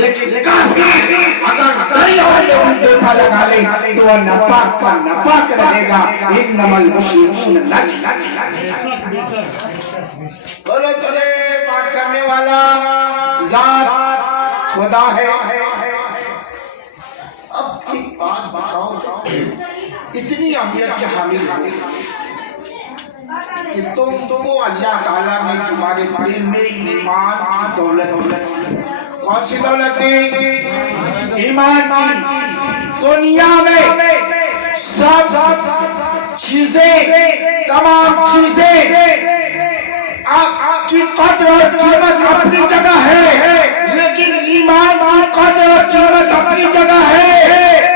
लेकिन काफिर अगर दरियाओं में भी गोता लगा ले तो वह नापाक का नापाक रहेगा। इन्नमल मुश्रिकून नजस। बोलो तुझे पाक करने वाला जात खुदा है। अब एक बात बताओ, इतनी अहमियत के हामिल है कि तुमको अल्लाह ताला ने तुम्हारे दिल में ईमान की दौलत, कौन सी दौलत दी? ईमान की। दुनिया में सब चीजें, तमाम चीजें की कद्र और कीमत अपनी जगह है, लेकिन ईमान की कद्र और कीमत अपनी जगह है।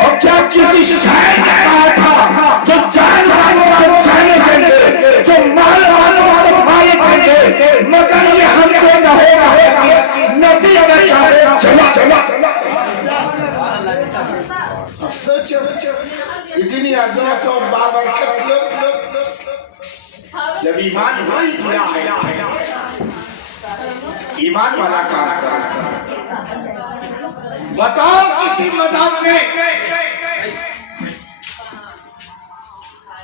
और क्या किसी शायर ने कहा था, जो जान वालों को जाने देंगे, जो माल वालों को माल देंगे, मगर ये हमसे न होगा नबी का क्या जमा। सोचो इतनी अजमत और बाबरकत जब ईमान हो ही गया है, ईमान वाला काम करा। बताओ किसी मजहब में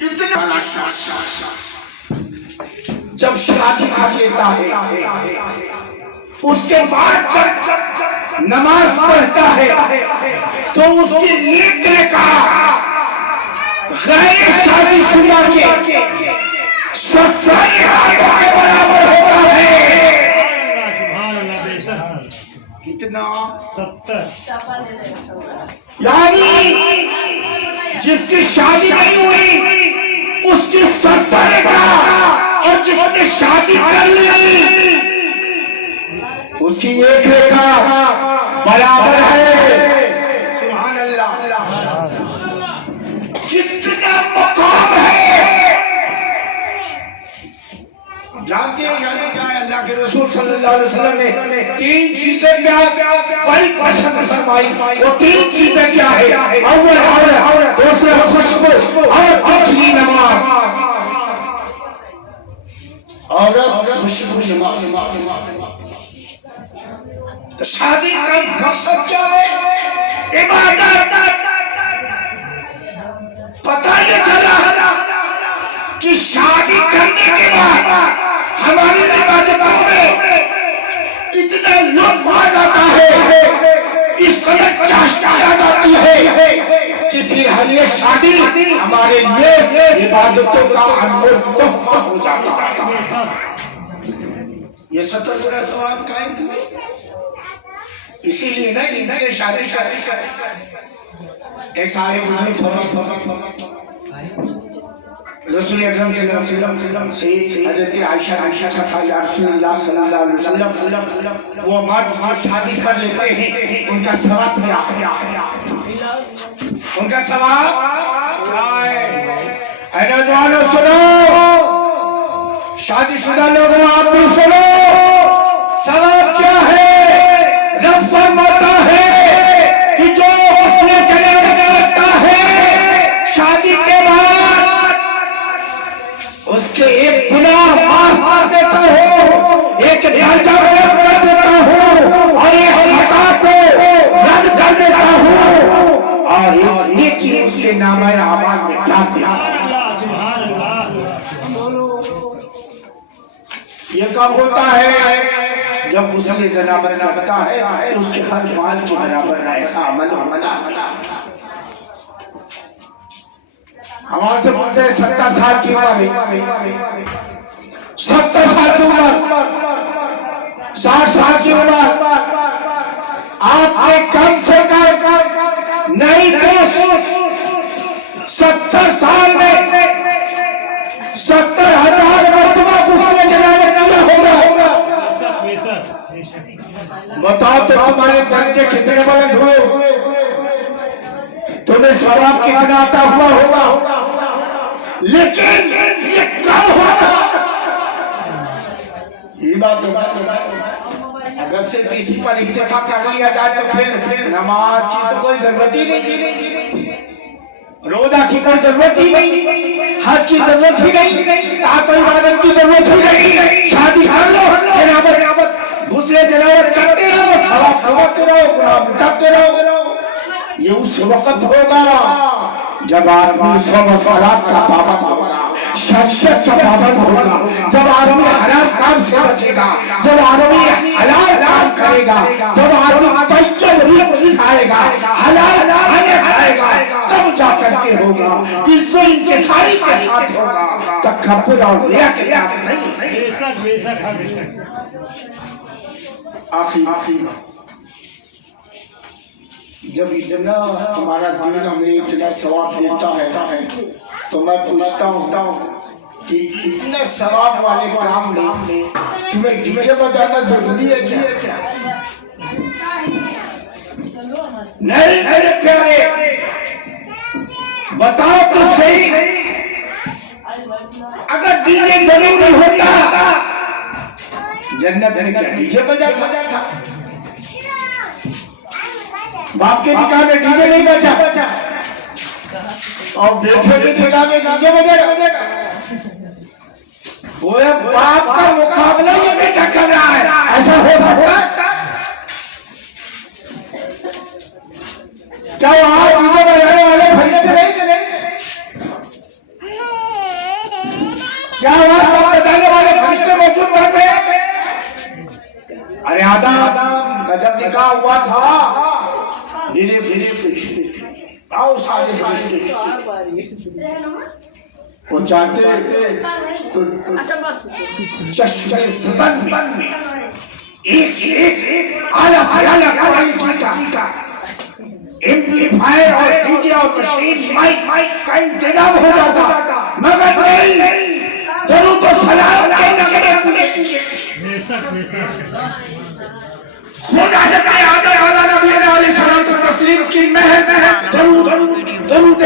इतना बड़ा शख्स जब शादी कर लेता है, उसके बाद जब नमाज पढ़ता है तो उसकी एक रकात गैर शादीशुदा के 70 इबादतों के बराबर होता है। कितना? 70। यानी जिसकी शादी नहीं हुई उसकी 70 रकात, और जिसने शादी कर ली उसकी एक रकात बराबर है। सुभान अल्लाह, कितना मकाम है। जानते हैं क्या है? अल्लाह के रसूल सल्लल्लाहु अलैहि वसल्लम ने 3 चीजें बड़ी पसंद फरमाई। वो 3 चीजें क्या है? अव्वल औरत, दूसरा खुशबू और तीसरी नमाज। औरत, खुशबू, नमाज। तो शादी का मकसद क्या है? इबादत। पता ये चला कि शादी करने के बाद हमारी इबादतों में इतना लुत्फ आ जाता है, इस कदर चाशनी आ जाती है कि फिर हर ये शादी हमारे लिए इबादतों का अनमोल तोहफा हो जाता है। ये 70 गुना सवाब कायम। इसीलिए ना कि शादी कर एक सारे बुजुर्ग रसूल अकरम सल्लल्लाहु अलैहि वसल्लम से हज़रत आयशा पूछा था, या रसूलल्लाह सल्लल्लाहु अलैहि वसल्लम, वो मर्द जो शादी कर लेते हैं उनका सवाब क्या है? उनका सवाब क्या है? ऐ नौजवानों सुनो, शादीशुदा लोगों आप भी सुनो, सवाब क्या है? रब फरमाता है कि जो उसने जनाब करता है शादी के बाद उसके एक गुनाह माफ कर देता हूँ, एक दर्जा माफ कर देता हूँ, और एक खता को रद्द कर देता हूँ, और एक नेकी उसके नामे अमाल में डाल देता हूँ। ये कब होता है? जब उसने जनाबत करता है तो उसके हर माल के बराबर ऐसा अमल होता है। हमारे से बोलते हैं 70 साल की उम्र, 70 साल की उम्र, 60 साल की उम्र, आपने कम से कम नहीं तो 70 साल में 70,000 मरतबा गुस्ले जनाबत किया होगा। बताओ तो तुम्हारे दर्जे कितने बुलंद हुए, तुम्हें सवाब कितना आता हुआ होगा। लेकिन ये कब होगा? ये बात अगर सिर्फ इसी पर इत्तेफाक कर लिया जाए तो फिर नमाज की तो कोई जरूरत ही नहीं, रोजा की कोई जरूरत ही नहीं, हज की जरूरत ही नहीं, ताक़त इबादत की जरूरत ही नहीं। शादी कर लो, जनाबत घुसले जनाबत करते रहो, सवाब कमाते रहो, गुनाह मिटाते रहो। ये उस वक्त होगा जब आदमी सौ सलात का पाबंद होगा, शरीयत का पाबंद होगा, जब आदमी हराम काम से बचेगा, जब आदमी हलाल काम करेगा, जब आदमी तय्यब रिज़्क़ खाएगा, हलाल खाने खाएगा, तब जाकर के होगा। इज्जत इंकिसारी के साथ होगा, तकब्बुर और रिया के साथ नहीं। आखिर जब इतना हमारा दीन हमें इतना सवाब देता है तो मैं पूछता हूँ कि इतने सवाब वाले काम में तुम्हें डीजे बजाना जरूरी है क्या? नहीं मेरे प्यारे, बताओ तो सही, अगर डीजे जरूरी होता जन्नत में क्या डीजे बजाता? बाप के निकाह में डीजे नहीं बजा और बेटे के निकाह में डीजे बजेगा। वो बाप का मुकाबला ये बेटा कर रहा है, ऐसा हो सकता है क्या? वहां डीजे बजाने वाले फरिश्ते नहीं थे क्या? वहां तब बजाने वाले फरिश्ते मौजूद रहते? अरे आदम का जब निकाह हुआ था धीरे आओ सारे वो चाहते तो चश्मे ज़बान में एक आला से आला क्वालिटी का एम्पलीफायर और डीजे और मशीन माइक का इंतजाम हो जाता, मगर नहीं, दरूद और सलाम के नगमे पूजे। खुदा जब आदर वाला नबी अलैहिस्सलाम को तस्लीम की महल दरूद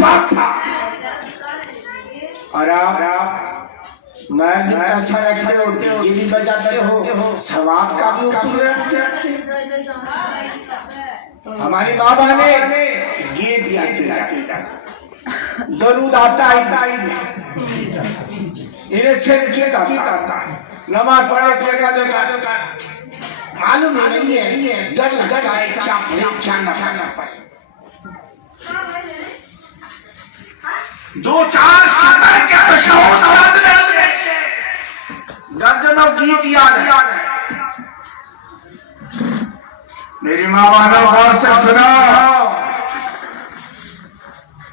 पाक था। और आप मैं पैसा रखते हो, डीजे भी बजाते हो, सवाब का भी उसूल रखते हो। हमारी बाबा ने गीत गाते दरूद आता है, इन्हें सिर गीत आता, नमाज पढ़े देखा मालूम नहीं है, डर लगता है क्या पढ़े क्या न पढ़े। दो चार सतर के तशहुद दर्जनों गीत याद है। मेरी माँ बहनों गौर से सुनो,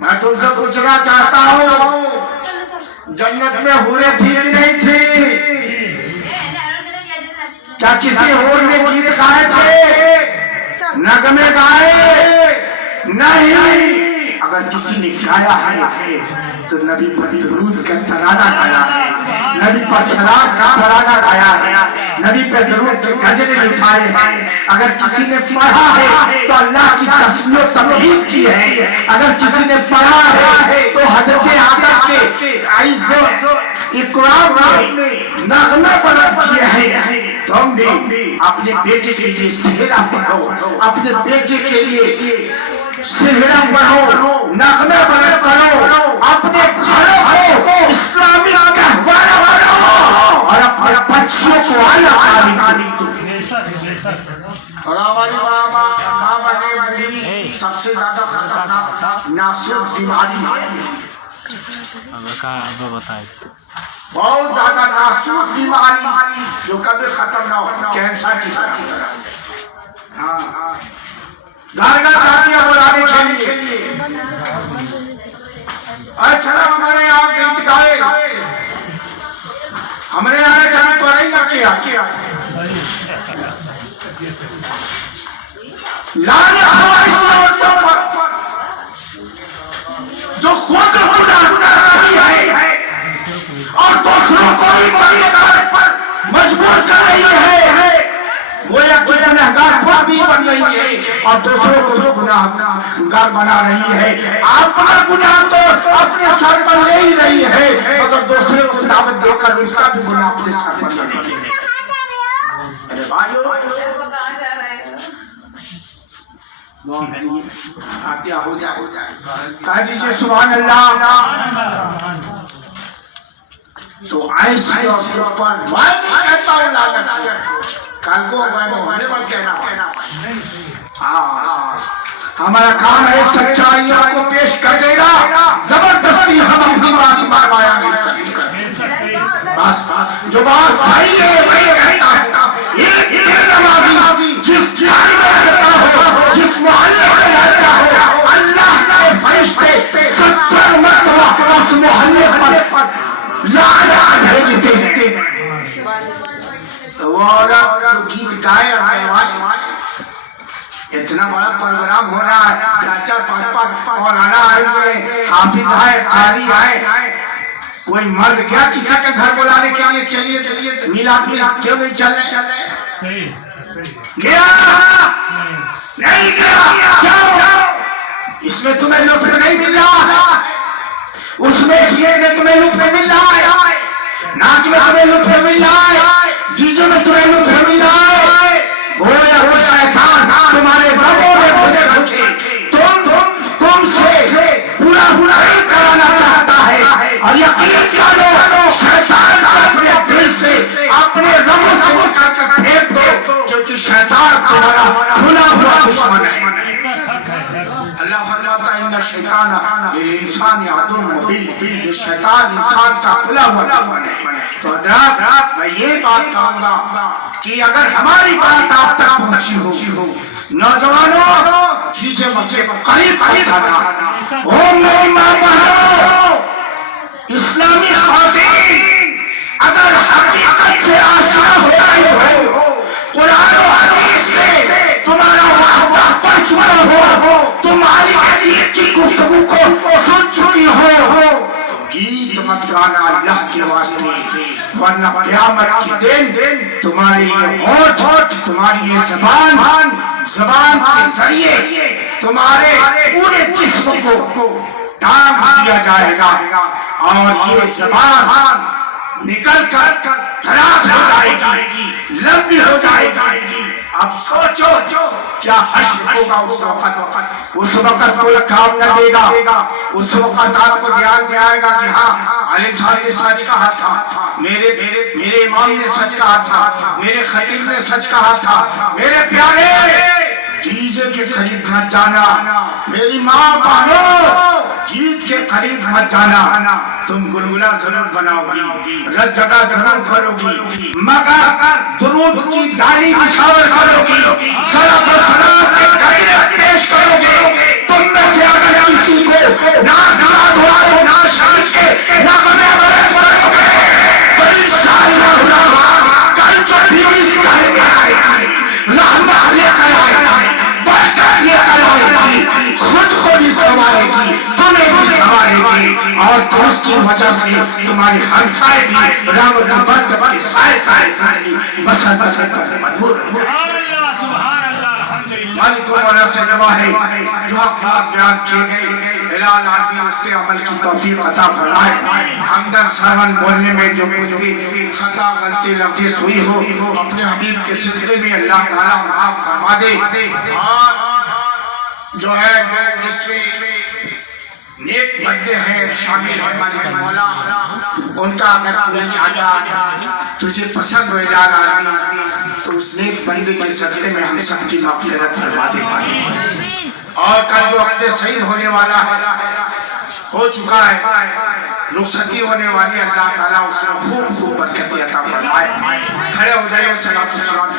मैं तुमसे पूछना चाहता हूँ, जन्नत में हूरें थी कि नहीं थी? क्या किसी और ने गीत गाए थे, नगमे गाए? नहीं। अगर किसी ने गाया है तो नबी पर दरूद का तराना गाया है, नबी पर सलाम का तराना गाया है, नबी पर दरूद के गजरे उठाए हैं। अगर किसी ने पढ़ा है तो अल्लाह की तस्बीह तमहीद की है, अगर किसी ने पढ़ा है तो हजरत आदम के इज्जत इकराम में नगमे बुलंद किए हैं। तुम भी अपने बेटे के लिए सेहरा पढ़ो, अपने बेटे के लिए सेहरा पढ़ो, नगमे बुलंद करो, अपने घरों को इस्लामी कहवारा बनाओ और अपने बच्चों को आला तालीम दो। और हमारी माँ ने बड़ी सबसे ज्यादा खतरनाक नासूर बीमारी है, बहुत ज्यादा नासूर बीमारी जो कभी खत्म ना हो, कैंसर की तरह। हाँ, घर घर बुलाने के लिए अच्छा हमारे यहाँ गीत गाए, हमारे यहाँ जन तो नहीं किया लाने हमारी औरतों पर जो खुद गुनाह कर रही है और दूसरों को भी गुनाह पर मजबूर कर रही है। वो गुनहगार खुद भी बन रही है और दूसरों को भी गुनहगार बना रही है। अपना गुनाह तो अपने सर पर ले ही रही है, मगर दूसरे को दावत देकर उसका भी गुनाह अपने सर पर ले रही है। अरे भाइयों, आत्या हो जाए कह दीजिए सुभान अल्लाह। तो ऐसी औरतों पर मैं नहीं कहता हूँ लानत, कल को होने मत कहना। हमारा काम है सच्चाइयों को पेश कर देना, जबरदस्ती हम अपनी बात मारवाया नहीं करते। बस जो बात सही है वही कहता हूँ। एक बेनमाजी जिस घर में रहता हो, जिस मोहल्ले में रहता हो, अल्लाह के फरिश्ते 70 मरतबा उस मोहल्ले पर लानत भेजते हैं। तो वो औरत जो गीत गाए इतना बड़ा प्रोग्राम हो रहा है, 4-4 5-5 मौलाना आएंगे, हाफिज आए, कारी आए, कोई मर्द गया किसी के घर बुलाने के लिए? चलिए मिलाद में क्यों नहीं चले? गया नहीं गया? क्यों? इसमें तुम्हें लुत्फ नहीं मिल रहा है, उसमें ये में तुम्हें लुत्फ मिल रहा है, नाच में तुम्हें लुत्फ मिल रहा है, डीजे में तुम्हें लुत्फ मिल रहा है। वो या वो शैतान तुम्हारे रगों में घुस करके तुमसे पूरा कराना चाहता है। और यकीन जानो शैतान को अपने दिल से, अपने रगों से निकाल कर फेंक दो, क्योंकि शैतान तुम्हारा खुला हुआ दुश्मन है। अल्लाह फरमाता है इन्ना शैतान लिल इंसान अदुव्वुन मुबीन, ये शैतान इंसान का खुला हुआ दुश्मन है। तो हज़रात मैं ये बात कहूँगा कि अगर हमारी बात आप तक पहुंची हो, नौजवानों डीजे मत करीब पहुंचाना। ओ मेरी माँ बहनों, इस्लामी खातिन अगर हकीकत से आशना हो रही हो, कुरान और हदीस से तुम्हारा वास्ता पड़ चुका हो, तुम मालिक दीन की गुफ्तगू को सुन चुकी हो, गीत मत गाना अल्लाह के वास्ते, वरना क़यामत के दिन तुम्हारी ये होठ, तुम्हारी ये ज़बान के जरिए तुम्हारे पूरे जिस्म को टांग दिया जाएगा और ये ज़बान निकल कर तराश हो जाएगी, लंबी हो जाएगी। अब सोचो क्या हश्र होगा उस वक्त कोई काम न देगा। उस वक्त आपको ध्यान में आएगा कि हाँ आलिम साहब ने सच कहा था, मेरे इमाम ने सच कहा था, मेरे खतीब ने सच कहा था। मेरे प्यारे डीजे के करीब मत जाना, मेरी माँ बहनों गीत के करीब मत जाना। तुम गुलगुला जरूर बनाओगी, रज जगह जरूर करोगी, मगर दुरूद की डाली बिछावर करोगी, सलात और सलाम के गजरे पेश करोगे। तुम में से अगर किसी को ना दाद हो, ना शान के नगमे करोगे तो इंशाअल्लाह कल जो भी इस घर में आएगी रहमत लेकर आएगी, बरकत लेकर आएगी, खुद को भी संभालेगी, तुम्हें भी संभालेगी और उसकी वजह से तुम्हारी हमसाए भी रहमत बरकत के साए जिंदगी बसर करने पर मजबूर है। से दुआ है जो अखलाक बयान किए गए इलाल आलमीन उस पे अमल की तौफीक अता फरमाए। हमदर्द सावन बोलने में जो कुछ भी खता गलती लफ्ज़ हुई हो अपने हबीब के सिदक़े में अल्लाह ताला माफ फरमा दे। और जो है जो इसमें नेक बंदे हैं शामिल है मालिक मौला, उनका अगर कोई आका तुझे पसंद हो इलाल आलमीन तो उस नेक बंदे के सदक़े में हम सबकी मग़फ़िरत फरमा दे। और कल जो अक़द शहीद होने वाला है, हो चुका है, रुखसती होने वाली, अल्लाह ताला उसमें खूब बरकत अता फरमाए। खड़े हो जाइए, सलात व सलाम।